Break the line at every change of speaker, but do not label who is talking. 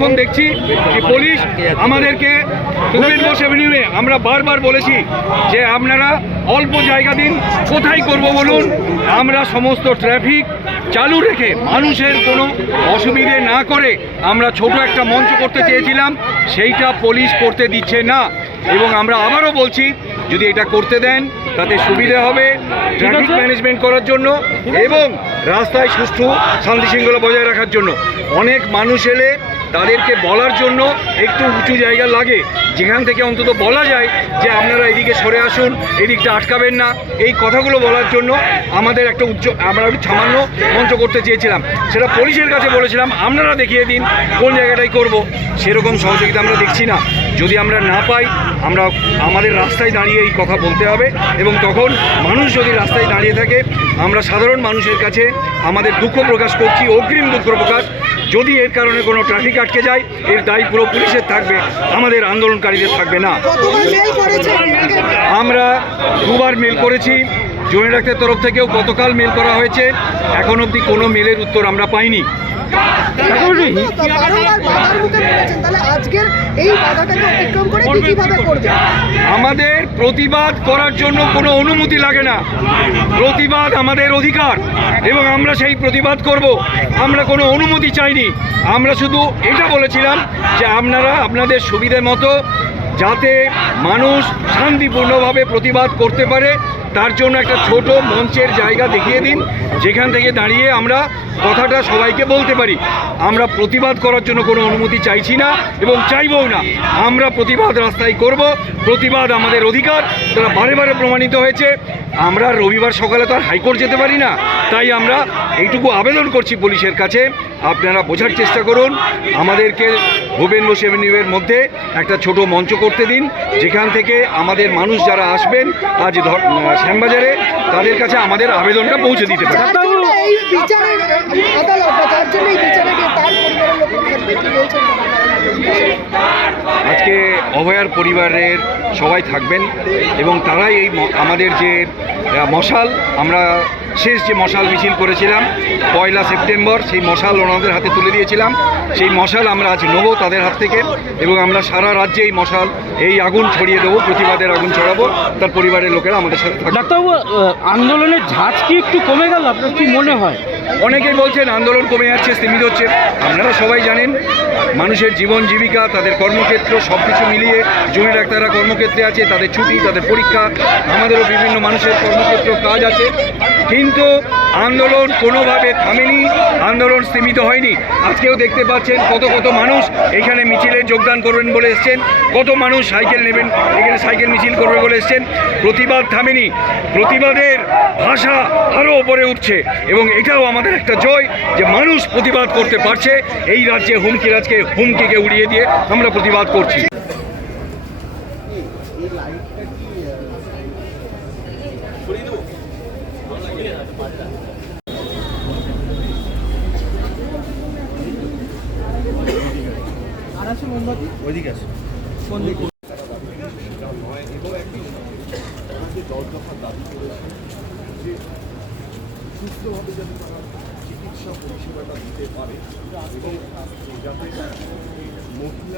সারাক্ষণ দেখছি যে পুলিশ আমাদেরকে কুমির বোস অ্যাভিনিউয়ে আমরা বারবার বলেছি যে আপনারা অল্প জায়গা দিন কোথায় করব বলুন আমরা সমস্ত ট্রাফিক চালু রেখে মানুষের কোনো অসুবিধে না করে আমরা ছোট একটা মঞ্চ করতে চেয়েছিলাম সেইটা পুলিশ করতে দিচ্ছে না এবং আমরা আবারও বলছি যদি এটা করতে দেন তাতে সুবিধা হবে ট্রাফিক ম্যানেজমেন্ট করার জন্য এবং রাস্তায় সুষ্ঠু শান্তি শৃঙ্খলা বজায় রাখার জন্য অনেক মানুষ এলে তাদেরকে বলার জন্য একটু উঁচু জায়গা লাগে যেখান থেকে অন্তত বলা যায় যে আপনারা এদিকে সরে আসুন এদিকটা আটকাবেন না এই কথাগুলো বলার জন্য আমাদের একটা উচ্চ আমরা সামান্য মঞ্চ করতে চেয়েছিলাম সেটা পুলিশের কাছে বলেছিলাম আপনারা দেখিয়ে দিন কোন জায়গাটাই করব সেরকম সহযোগিতা আমরা দেখছি না যদি আমরা না পাই আমরা আমাদের রাস্তায় দাঁড়িয়ে এই কথা বলতে হবে এবং তখন মানুষ যদি রাস্তায় দাঁড়িয়ে থাকে আমরা সাধারণ মানুষের কাছে আমাদের দুঃখ প্রকাশ করছি অগ্রিম দুঃখ প্রকাশ যদি এর কারণে কোনো ট্রাফিক আটকে যায় এর দায়ী পুরো পুলিশের থাকবে আমাদের আন্দোলনকারীদের থাকবে না আমরা দুবার মেল করেছি জুয়েন ডাক্তার তরফ থেকেও গতকাল মেল করা হয়েছে এখন অবধি কোনো মেলের উত্তর আমরা পাইনি আজকের এই বাধাটাকে অতিক্রম করে কি কিভাবে করবে আমাদের প্রতিবাদ করার জন্য কোনো অনুমতি লাগে না প্রতিবাদ আমাদের অধিকার এবং আমরা সেই প্রতিবাদ করব আমরা কোনো অনুমতি চাইনি আমরা শুধু এটা বলেছিলাম যে আপনারা আপনাদের সুবিধে মতো যাতে মানুষ শান্তিপূর্ণভাবে প্রতিবাদ করতে পারে তার জন্য একটা ছোট মঞ্চের জায়গা দেখিয়ে দিন যেখান থেকে দাঁড়িয়ে আমরা কথাটা সবাইকে বলতে পারি আমরা প্রতিবাদ করার জন্য কোনো অনুমতি চাইছি না এবং চাইবও না আমরা প্রতিবাদ রাস্তায় করব প্রতিবাদ আমাদের অধিকার তারা বারে বারে প্রমাণিত হয়েছে আমরা রবিবার সকালে তো আর হাইকোর্ট যেতে পারি না তাই আমরা এইটুকু আবেদন করছি পুলিশের কাছে আপনারা বোঝার চেষ্টা করুন আমাদেরকে ভুবেন বোস এভিনিউয়ের মধ্যে একটা ছোট মঞ্চ করতে দিন যেখান থেকে আমাদের মানুষ যারা আসবেন আজ শ্যামবাজারে তাদের কাছে আমাদের আবেদনটা পৌঁছে দিতে পারে অভয়ার পরিবারের সবাই থাকবেন এবং তারাই এই আমাদের যে মশাল আমরা শেষ যে মশাল মিছিল করেছিলাম পয়লা সেপ্টেম্বর সেই মশাল ওনাদের হাতে তুলে দিয়েছিলাম সেই মশাল আমরা আজ নেবো তাদের হাত থেকে এবং আমরা সারা রাজ্যে এই মশাল এই আগুন ছড়িয়ে দেবো প্রতিবাদের আগুন ছড়াবো তার পরিবারের লোকেরা আমাদের সাথে
ডাক্তারবাবু আন্দোলনের ঝাঁজ কি একটু কমে গেল আপনার কি মনে হয়
অনেকেই বলছেন আন্দোলন কমে যাচ্ছে সীমিত হচ্ছে আপনারা সবাই জানেন মানুষের জীবন জীবিকা তাদের কর্মক্ষেত্র সব কিছু মিলিয়ে জমি ডাক্তাররা কর্মক্ষেত্রে আছে তাদের ছুটি তাদের পরীক্ষা আমাদেরও বিভিন্ন মানুষের কর্মক্ষেত্র কাজ আছে কিন্তু আন্দোলন কোনোভাবে থামেনি আন্দোলন সীমিত হয়নি আজকেও দেখতে পাচ্ছেন কত কত মানুষ এখানে মিছিলে যোগদান করবেন বলে এসছেন কত মানুষ সাইকেল নেবেন এখানে সাইকেল মিছিল করবে বলে এসছেন প্রতিবাদ থামেনি প্রতিবাদের ভাষা আরও ওপরে উঠছে এবং এটাও আমাদের একটা জয় যে মানুষ প্রতিবাদ করতে পারছে এই রাজ্যে হুমকি রাজকে হুমকিকে উড়িয়ে দিয়ে আমরা প্রতিবাদ করছি ওইদিকে আছে সুস্থভাবে যাতে তারা চিকিৎসা পরিষেবাটা দিতে পারে এবং যাতে মহিলা